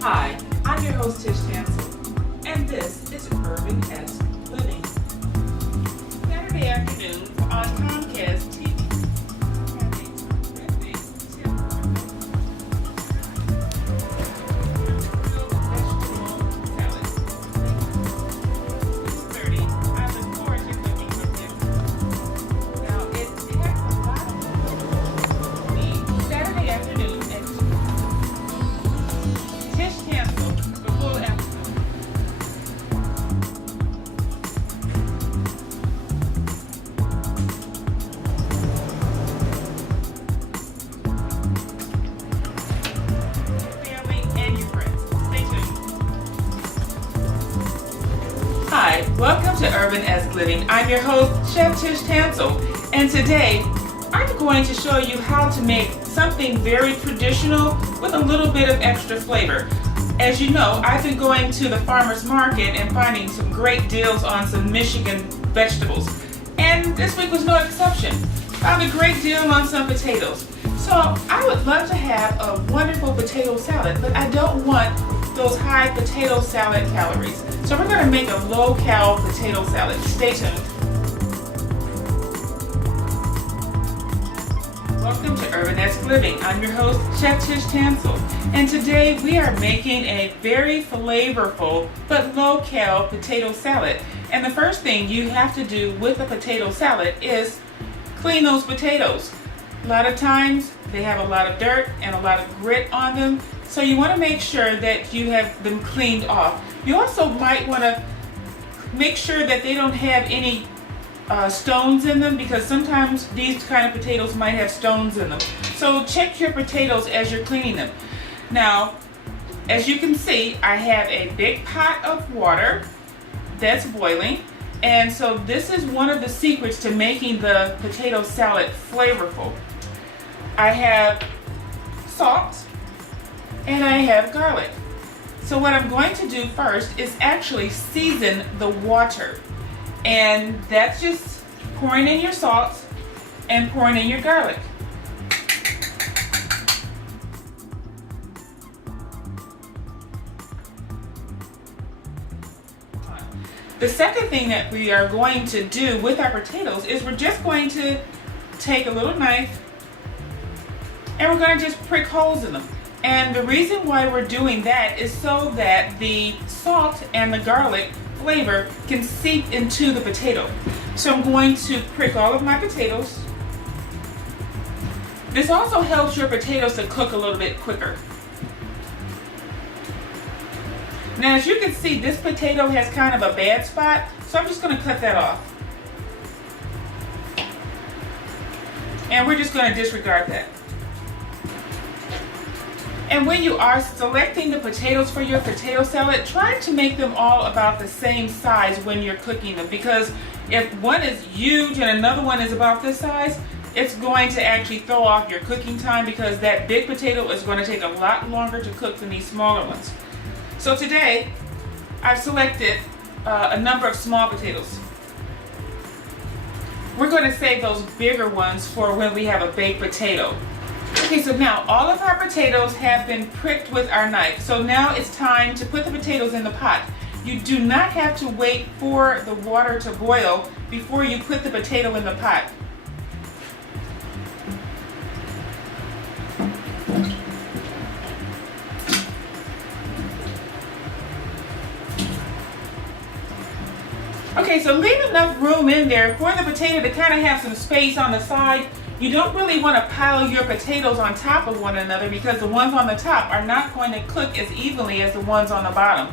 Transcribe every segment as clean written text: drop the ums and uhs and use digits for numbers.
Hi, I'm your host Tish Tansil, and this is URBANesque Living. Saturday afternoons on Comcast TV. Hi, welcome to URBANesque Living. I'm your host, Chef Tish Tansil, and today I'm going to show you how to make something very traditional with a little bit of extra flavor. As you know, I've been going to the farmer's market and finding some great deals on some Michigan vegetables, and this week was no exception. Found a great deal on some potatoes. So I would love to have a wonderful potato salad, but I don't want those high potato salad calories. So we're going to make a low-cal potato salad. Stay tuned. Welcome to URBANesque Living. I'm your host, Chef Tish Tansil, and today we are making a very flavorful but low-cal potato salad. And the first thing you have to do with a potato salad is clean those potatoes. A lot of times they have a lot of dirt and a lot of grit on them, so you want to make sure that you have them cleaned off. You also might want to make sure that they don't have any stones in them, because sometimes these kind of potatoes might have stones in them. So check your potatoes as you're cleaning them. Now, as you can see, I have a big pot of water that's boiling. And so this is one of the secrets to making the potato salad flavorful. I have salt and I have garlic. So what I'm going to do first is actually season the water. And that's just pouring in your salt and pouring in your garlic. The second thing that we are going to do with our potatoes is we're just going to take a little knife and we're going to just prick holes in them. And the reason why we're doing that is so that the salt and the garlic flavor can seep into the potato. So I'm going to prick all of my potatoes. This also helps your potatoes to cook a little bit quicker. Now, as you can see, this potato has kind of a bad spot, so I'm just going to cut that off. And we're just going to disregard that. And when you are selecting the potatoes for your potato salad, try to make them all about the same size when you're cooking them, because if one is huge and another one is about this size, it's going to actually throw off your cooking time, because that big potato is going to take a lot longer to cook than these smaller ones. So today, I've selected a number of small potatoes. We're going to save those bigger ones for when we have a baked potato. Okay, so now all of our potatoes have been pricked with our knife. So now it's time to put the potatoes in the pot. You do not have to wait for the water to boil before you put the potato in the pot. Okay, so leave enough room in there for the potato to kind of have some space on the side. You don't really want to pile your potatoes on top of one another, because the ones on the top are not going to cook as evenly as the ones on the bottom.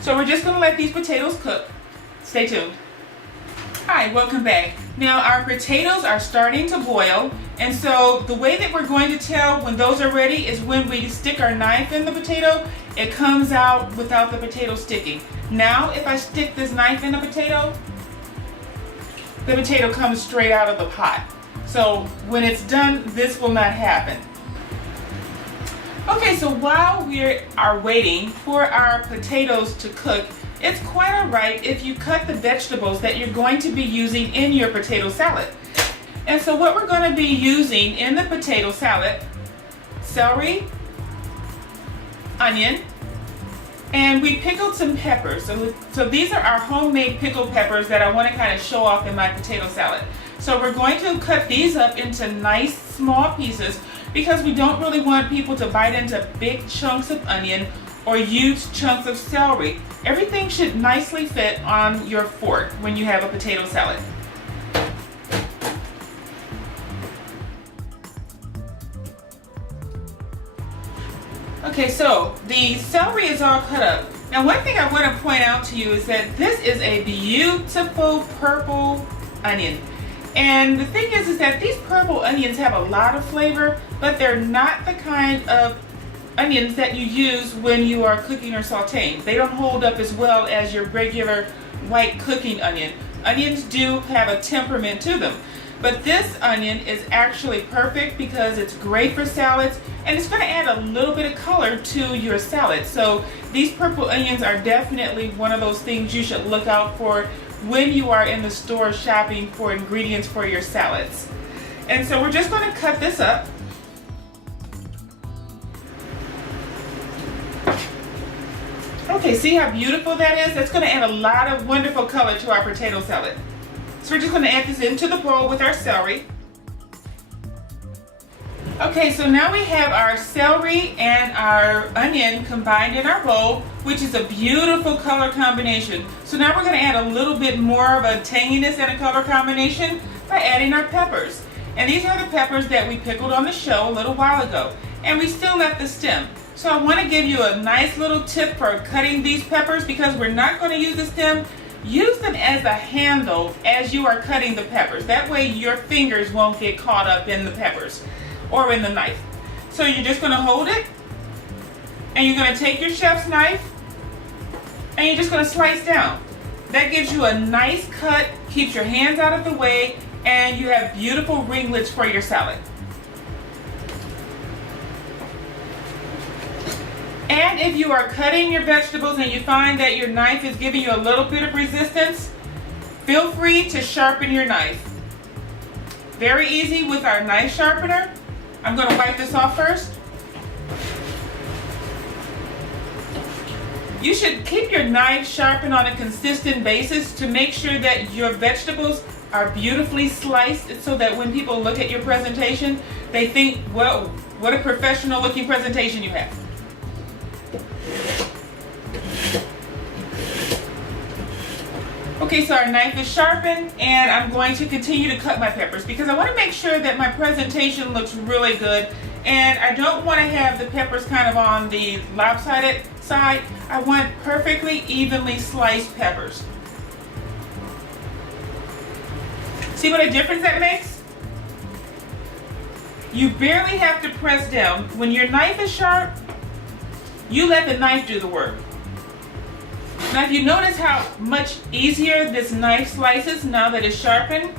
So we're just going to let these potatoes cook. Stay tuned. Hi, welcome back. Now our potatoes are starting to boil, and so the way that we're going to tell when those are ready is when we stick our knife in the potato, it comes out without the potato sticking. Now if I stick this knife in the potato comes straight out of the pot. So when it's done, this will not happen. Okay, so while we are waiting for our potatoes to cook, it's quite all right if you cut the vegetables that you're going to be using in your potato salad. And so what we're going to be using in the potato salad: celery, onion, And we pickled some peppers. So these are our homemade pickled peppers that I want to kind of show off in my potato salad. So we're going to cut these up into nice small pieces because we don't really want people to bite into big chunks of onion or huge chunks of celery. Everything should nicely fit on your fork when you have a potato salad. Okay, so the celery is all cut up. Now one thing I want to point out to you is that this is a beautiful purple onion. And the thing is that these purple onions have a lot of flavor, but they're not the kind of onions that you use when you are cooking or sauteing. They don't hold up as well as your regular white cooking onion. Onions do have a temperament to them. But this onion is actually perfect because it's great for salads and it's going to add a little bit of color to your salad. So these purple onions are definitely one of those things you should look out for when you are in the store shopping for ingredients for your salads. And so we're just going to cut this up. Okay, see how beautiful that is? That's going to add a lot of wonderful color to our potato salad. So we're just going to add this into the bowl with our celery. Okay, so now we have our celery and our onion combined in our bowl, which is a beautiful color combination. So now we're going to add a little bit more of a tanginess and a color combination by adding our peppers. And these are the peppers that we pickled on the show a little while ago. And we still left the stem. So I want to give you a nice little tip for cutting these peppers because we're not going to use the stem. Use them as a handle as you are cutting the peppers. That way your fingers won't get caught up in the peppers or in the knife. So you're just going to hold it and you're going to take your chef's knife and you're just going to slice down. That gives you a nice cut, keeps your hands out of the way, and you have beautiful ringlets for your salad. And if you are cutting your vegetables and you find that your knife is giving you a little bit of resistance, feel free to sharpen your knife. Very easy with our knife sharpener. I'm going to wipe this off first. You should keep your knife sharpened on a consistent basis to make sure that your vegetables are beautifully sliced so that when people look at your presentation, they think, well, what a professional looking presentation you have. Okay, so our knife is sharpened and I'm going to continue to cut my peppers because I want to make sure that my presentation looks really good and I don't want to have the peppers kind of on the lopsided side. I want perfectly evenly sliced peppers. See what a difference that makes? You barely have to press down. When your knife is sharp, you let the knife do the work. Now if you notice how much easier this knife slices now that it's sharpened,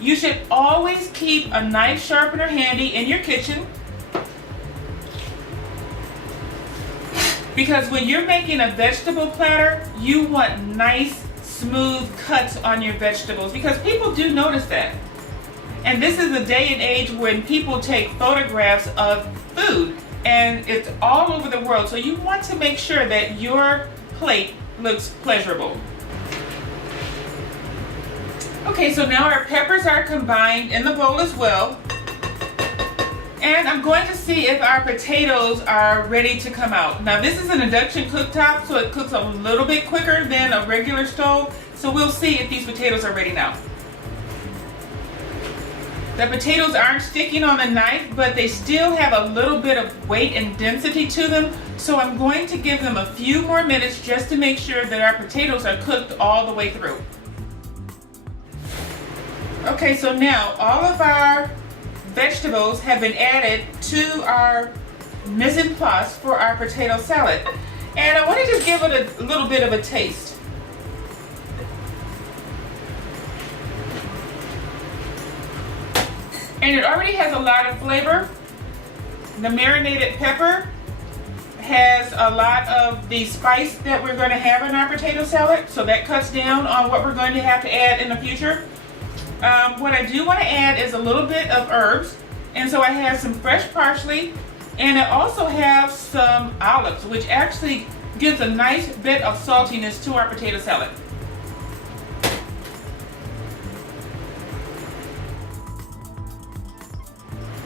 you should always keep a knife sharpener handy in your kitchen because when you're making a vegetable platter, you want nice, smooth cuts on your vegetables because people do notice that. And this is a day and age when people take photographs of food and it's all over the world, so you want to make sure that your plate looks pleasurable. Okay, so now our peppers are combined in the bowl as well. And I'm going to see if our potatoes are ready to come out. Now this is an induction cooktop, so it cooks a little bit quicker than a regular stove. So we'll see if these potatoes are ready now. The potatoes aren't sticking on the knife, but they still have a little bit of weight and density to them. So I'm going to give them a few more minutes just to make sure that our potatoes are cooked all the way through. Okay, so now all of our vegetables have been added to our mise en place for our potato salad. And I want to just give it a little bit of a taste. And it already has a lot of flavor. The marinated pepper has a lot of the spice that we're going to have in our potato salad, so that cuts down on what we're going to have to add in the future. What I do want to add is a little bit of herbs, and so I have some fresh parsley, and I also have some olives, which actually gives a nice bit of saltiness to our potato salad.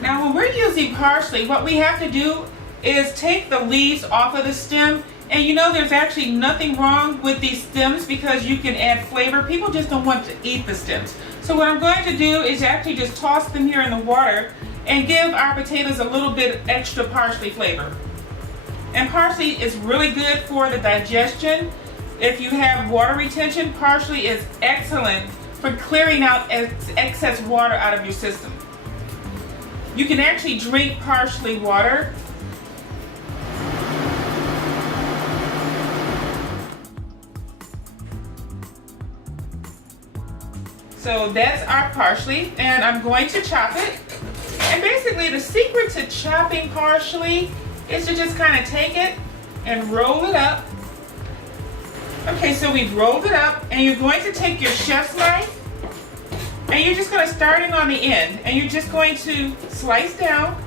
Now when we're using parsley, what we have to do is take the leaves off of the stem. And you know, there's actually nothing wrong with these stems because you can add flavor. People just don't want to eat the stems. So what I'm going to do is actually just toss them here in the water and give our potatoes a little bit extra parsley flavor. And parsley is really good for the digestion. If you have water retention, parsley is excellent for clearing out excess water out of your system. You can actually drink parsley water. So that's our parsley, and I'm going to chop it. And basically the secret to chopping parsley is to just kind of take it and roll it up. Okay, so we've rolled it up, and you're going to take your chef's knife, and you're just going to start it on the end, and you're just going to slice down.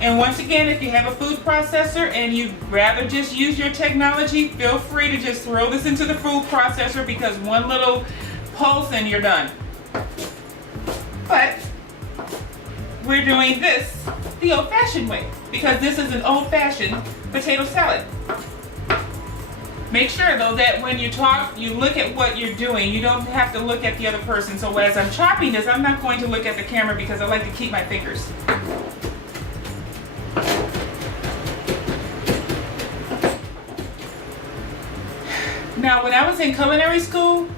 And once again, if you have a food processor and you'd rather just use your technology, feel free to just throw this into the food processor because one little pulse and you're done. But we're doing this the old-fashioned way because this is an old-fashioned potato salad. Make sure though that when you talk, you look at what you're doing. You don't have to look at the other person. So as I'm chopping this, I'm not going to look at the camera because I like to keep my fingers. Now, when I was in culinary school,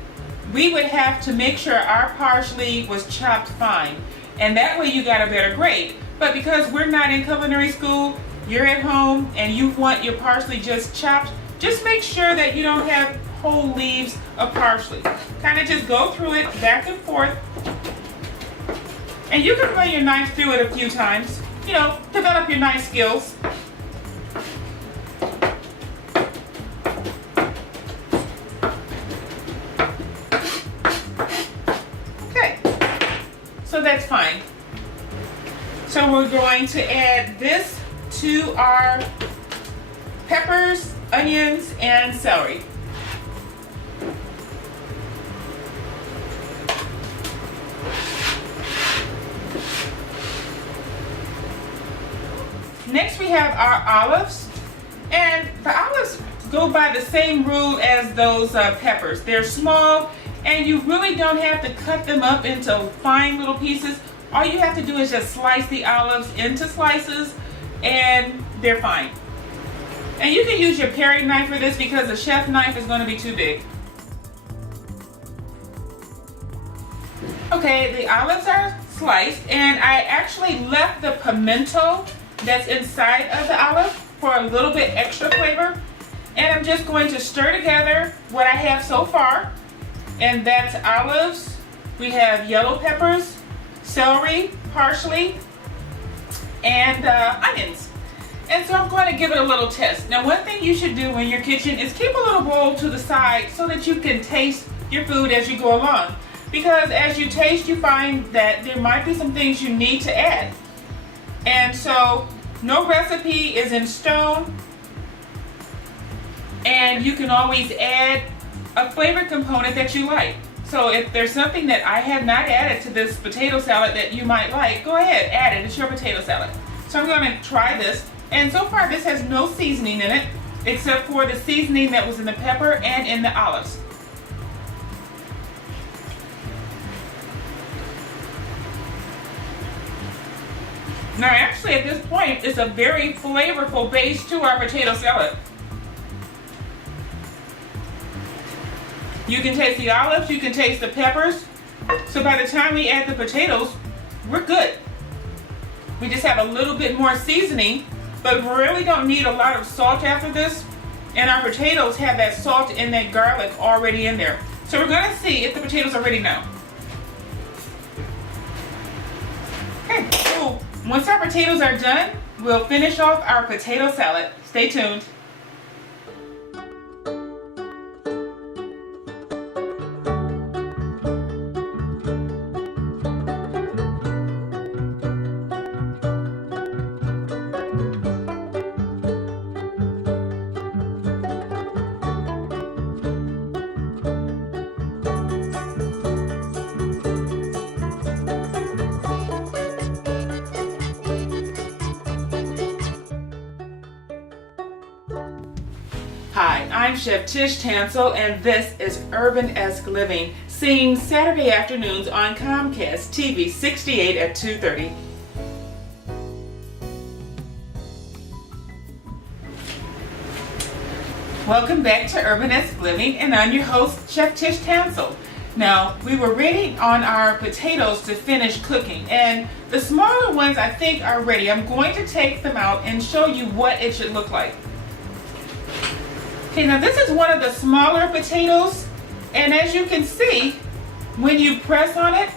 we would have to make sure our parsley was chopped fine, and that way you got a better grade. But because we're not in culinary school, you're at home and you want your parsley just chopped, just make sure that you don't have whole leaves of parsley. Kind of just go through it back and forth, and you can run your knife through it a few times. You know, develop your knife skills. So that's fine. So we're going to add this to our peppers, onions, and celery. Next we have our olives, and the olives go by the same rule as those peppers. They're small, and you really don't have to cut them up into fine little pieces. All you have to do is just slice the olives into slices, and they're fine. And you can use your paring knife for this because the chef knife is going to be too big. Okay, the olives are sliced, and I actually left the pimento that's inside of the olive for a little bit extra flavor. And I'm just going to stir together what I have so far. And that's olives, we have yellow peppers, celery, parsley, and onions. And so I'm going to give it a little test. Now, one thing you should do in your kitchen is keep a little bowl to the side so that you can taste your food as you go along. Because as you taste, you find that there might be some things you need to add. And so no recipe is in stone, and you can always add a flavor component that you like. So if there's something that I have not added to this potato salad that you might like, go ahead, add it. It's your potato salad. So I'm going to try this. And so far this has no seasoning in it except for the seasoning that was in the pepper and in the olives. Now actually at this point it's a very flavorful base to our potato salad. You can taste the olives, you can taste the peppers. So by the time we add the potatoes, we're good. We just have a little bit more seasoning, but we really don't need a lot of salt after this. And our potatoes have that salt and that garlic already in there. So we're gonna see if the potatoes are ready now. Okay, so once our potatoes are done, we'll finish off our potato salad. Stay tuned. Hi, I'm Chef Tish Tansil, and this is URBANesque Living, seen Saturday afternoons on Comcast TV 68 at 2:30. Welcome back to URBANesque Living, and I'm your host, Chef Tish Tansil. Now, we were waiting on our potatoes to finish cooking, and the smaller ones I think are ready. I'm going to take them out and show you what it should look like. Okay, now this is one of the smaller potatoes, and as you can see, when you press on it,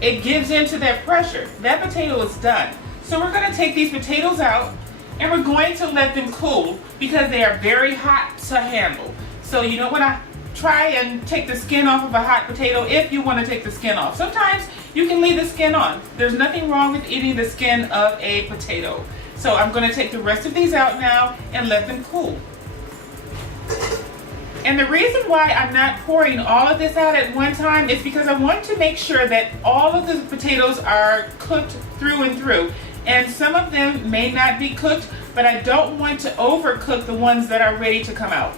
it gives into that pressure. That potato is done. So we're going to take these potatoes out, and we're going to let them cool because they are very hot to handle. So you don't want to try and take the skin off of a hot potato if you want to take the skin off. Sometimes you can leave the skin on. There's nothing wrong with eating the skin of a potato. So I'm going to take the rest of these out now and let them cool. And the reason why I'm not pouring all of this out at one time is because I want to make sure that all of the potatoes are cooked through and through. And some of them may not be cooked, but I don't want to overcook the ones that are ready to come out.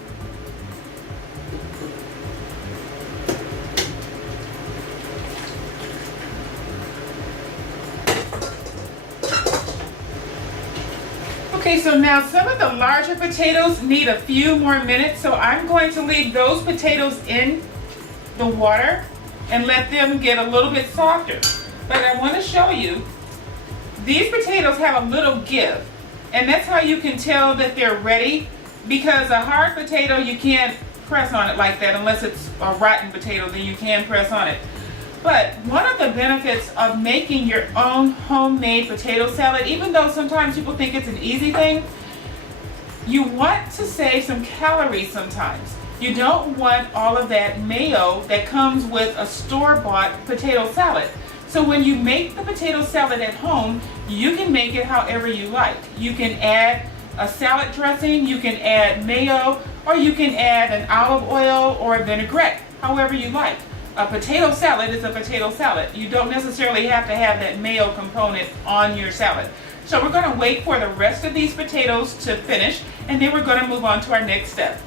Okay, so now some of the larger potatoes need a few more minutes, so I'm going to leave those potatoes in the water and let them get a little bit softer. But I want to show you, these potatoes have a little give, and that's how you can tell that they're ready, because a hard potato, you can't press on it like that unless it's a rotten potato, then you can press on it. But one of the benefits of making your own homemade potato salad, even though sometimes people think it's an easy thing, you want to save some calories sometimes. You don't want all of that mayo that comes with a store-bought potato salad. So when you make the potato salad at home, you can make it however you like. You can add a salad dressing, you can add mayo, or you can add an olive oil or a vinaigrette, however you like. A potato salad is a potato salad. You don't necessarily have to have that mayo component on your salad. So we're going to wait for the rest of these potatoes to finish, and then we're going to move on to our next step.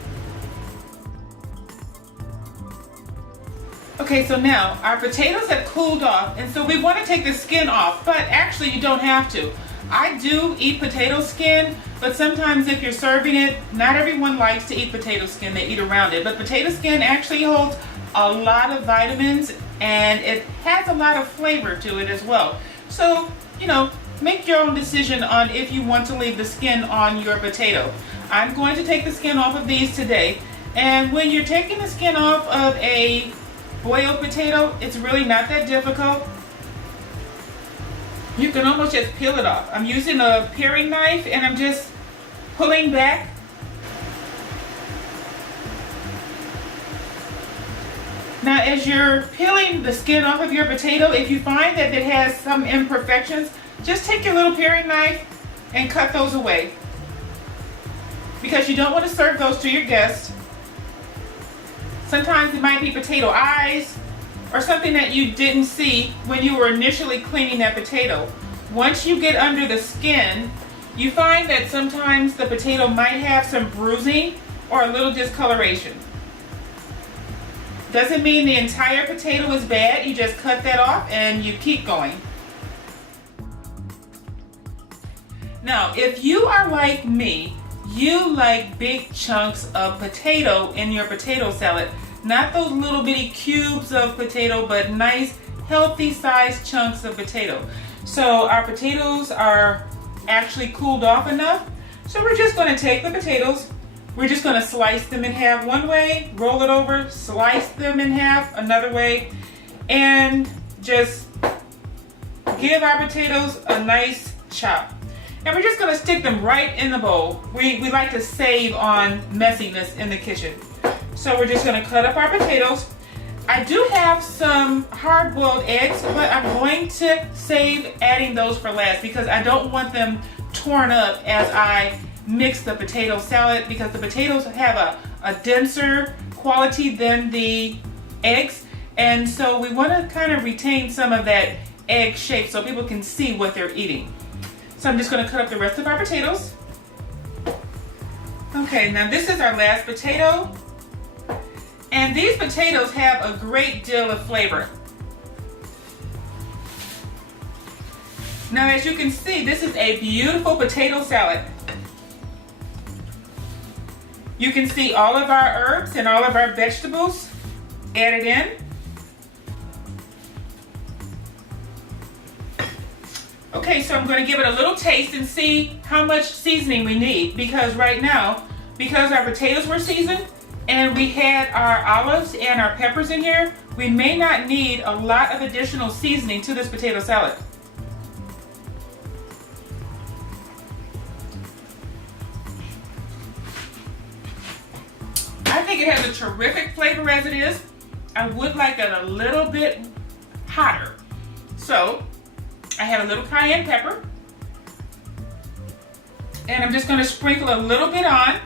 Okay, so now our potatoes have cooled off, and so we want to take the skin off, but actually you don't have to. I do eat potato skin, but sometimes if you're serving it, not everyone likes to eat potato skin, they eat around it. But potato skin actually holds a lot of vitamins, and it has a lot of flavor to it as well. So, make your own decision on if you want to leave the skin on your potato. I'm going to take the skin off of these today, and when you're taking the skin off of a boiled potato, it's really not that difficult. You can almost just peel it off. I'm using a paring knife, and I'm just pulling back. Now, as you're peeling the skin off of your potato, if you find that it has some imperfections, just take your little paring knife and cut those away, because you don't want to serve those to your guests. Sometimes it might be potato eyes or something that you didn't see when you were initially cleaning that potato. Once you get under the skin, you find that sometimes the potato might have some bruising or a little discoloration. Doesn't mean the entire potato is bad. You just cut that off and you keep going. Now, if you are like me, you like big chunks of potato in your potato salad. Not those little bitty cubes of potato, but nice, healthy sized chunks of potato. So our potatoes are actually cooled off enough. So we're just going to take the potatoes. We're just going to slice them in half one way, roll it over, slice them in half another way, and just give our potatoes a nice chop. And we're just going to stick them right in the bowl. We like to save on messiness in the kitchen. So we're just going to cut up our potatoes. I do have some hard-boiled eggs, but I'm going to save adding those for last because I don't want them torn up as I mix the potato salad, because the potatoes have a denser quality than the eggs, and so we want to kind of retain some of that egg shape so people can see what they're eating. So I'm just going to cut up the rest of our potatoes. Okay, now this is our last potato. And these potatoes have a great deal of flavor. Now as you can see, this is a beautiful potato salad. You can see all of our herbs and all of our vegetables added in. Okay, so I'm going to give it a little taste and see how much seasoning we need, because right now, because our potatoes were seasoned and we had our olives and our peppers in here, we may not need a lot of additional seasoning to this potato salad. I think it has a terrific flavor as it is. I would like it a little bit hotter. So I have a little cayenne pepper, and I'm just going to sprinkle a little bit on.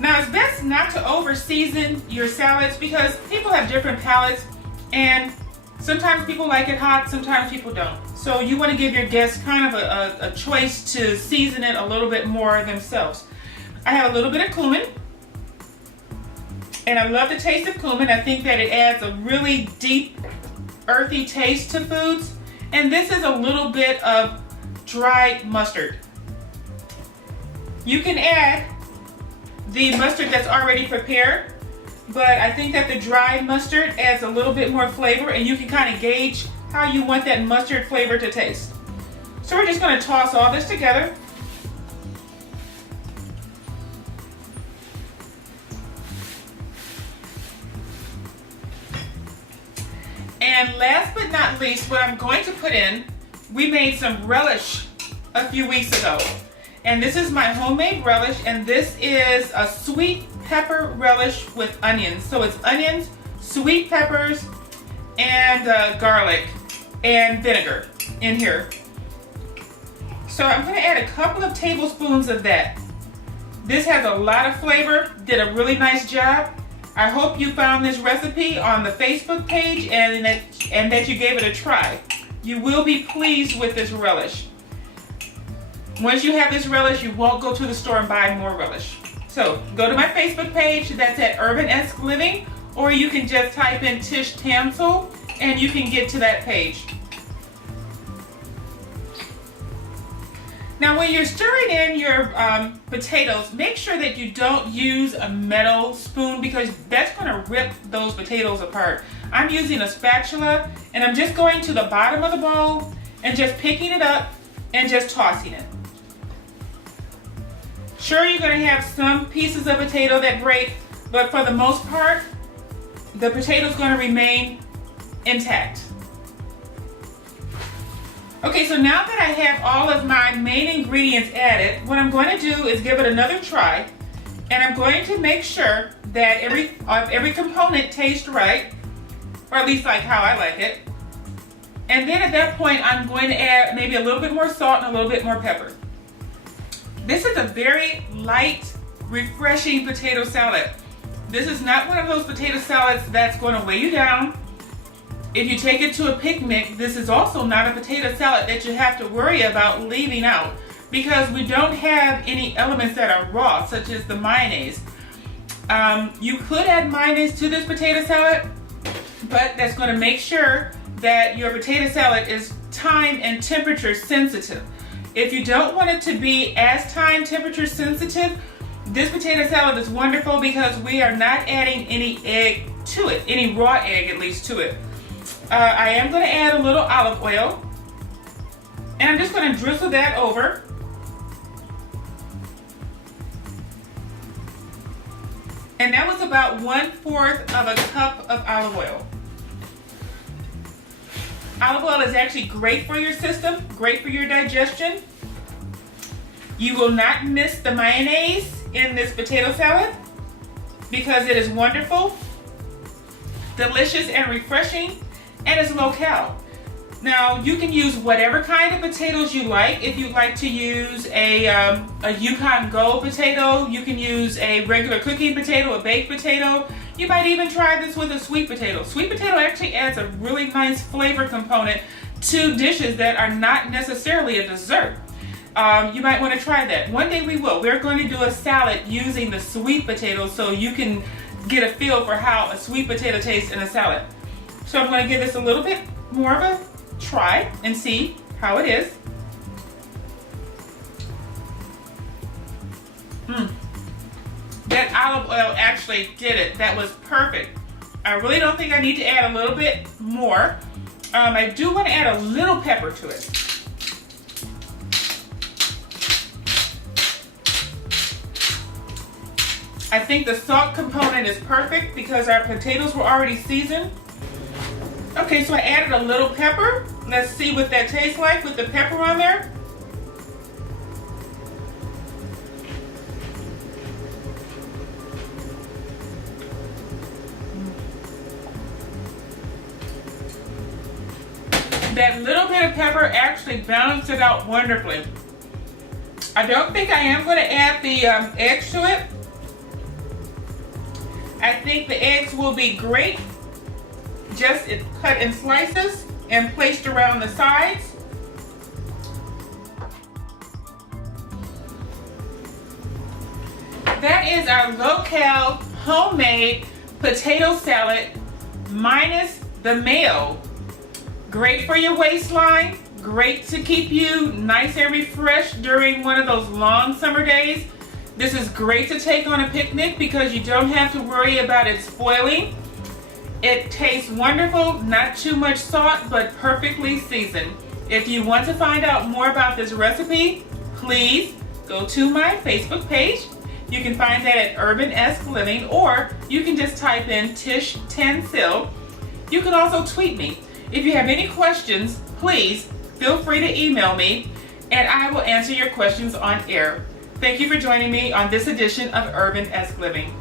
Now it's best not to over season your salads because people have different palates, and sometimes people like it hot, sometimes people don't. So you want to give your guests kind of a choice to season it a little bit more themselves. I have a little bit of cumin, and I love the taste of cumin. I think that it adds a really deep, earthy taste to foods. And this is a little bit of dried mustard. You can add the mustard that's already prepared, but I think that the dried mustard adds a little bit more flavor, and you can kind of gauge how you want that mustard flavor to taste. So we're just going to toss all this together. And last but not least, what I'm going to put in, we made some relish a few weeks ago. And this is my homemade relish, and this is a sweet pepper relish with onions. So it's onions, sweet peppers, and garlic and vinegar in here. So I'm going to add a couple of tablespoons of that. This has a lot of flavor, did a really nice job. I hope you found this recipe on the Facebook page and that you gave it a try. You will be pleased with this relish. Once you have this relish, you won't go to the store and buy more relish. So go to my Facebook page, that's at URBANesque Living, or you can just type in Tish Tansil and you can get to that page. Now when you're stirring in your potatoes, make sure that you don't use a metal spoon because that's going to rip those potatoes apart. I'm using a spatula, and I'm just going to the bottom of the bowl and just picking it up and just tossing it. Sure, you're going to have some pieces of potato that break, but for the most part, the potato is going to remain intact. Okay, so now that I have all of my main ingredients added, what I'm going to do is give it another try, and I'm going to make sure that every component tastes right, or at least like how I like it. And then at that point, I'm going to add maybe a little bit more salt and a little bit more pepper. This is a very light, refreshing potato salad. This is not one of those potato salads that's going to weigh you down. If you take it to a picnic, this is also not a potato salad that you have to worry about leaving out because we don't have any elements that are raw, such as the mayonnaise. You could add mayonnaise to this potato salad, but that's going to make sure that your potato salad is time and temperature sensitive. If you don't want it to be as time temperature sensitive, this potato salad is wonderful because we are not adding any egg to it, any raw egg at least to it. I am going to add a little olive oil, and I'm just going to drizzle that over. And that was about 1/4 of a cup of olive oil. Olive oil is actually great for your system, great for your digestion. You will not miss the mayonnaise in this potato salad because it is wonderful, delicious, and refreshing. And it's low cal. Now you can use whatever kind of potatoes you like. If you like to use a Yukon Gold potato, you can use a regular cooking potato, a baked potato. You might even try this with a sweet potato. Sweet potato actually adds a really nice flavor component to dishes that are not necessarily a dessert. You might want to try that. One day we will. We're going to do a salad using the sweet potatoes so you can get a feel for how a sweet potato tastes in a salad. So I'm going to give this a little bit more of a try and see how it is. That olive oil actually did it. That was perfect. I really don't think I need to add a little bit more. I do want to add a little pepper to it. I think the salt component is perfect because our potatoes were already seasoned. Okay, so I added a little pepper. Let's see what that tastes like with the pepper on there. That little bit of pepper actually balanced it out wonderfully. I don't think I am going to add the eggs to it. I think the eggs will be great just cut in slices and placed around the sides. That is our low-cal homemade potato salad minus the mayo. Great for your waistline, great to keep you nice and refreshed during one of those long summer days. This is great to take on a picnic because you don't have to worry about it spoiling. It tastes wonderful, not too much salt, but perfectly seasoned. If you want to find out more about this recipe, please go to my Facebook page. You can find that at URBANesque Living, or you can just type in Tish Tansil. You can also tweet me. If you have any questions, please feel free to email me and I will answer your questions on air. Thank you for joining me on this edition of URBANesque Living.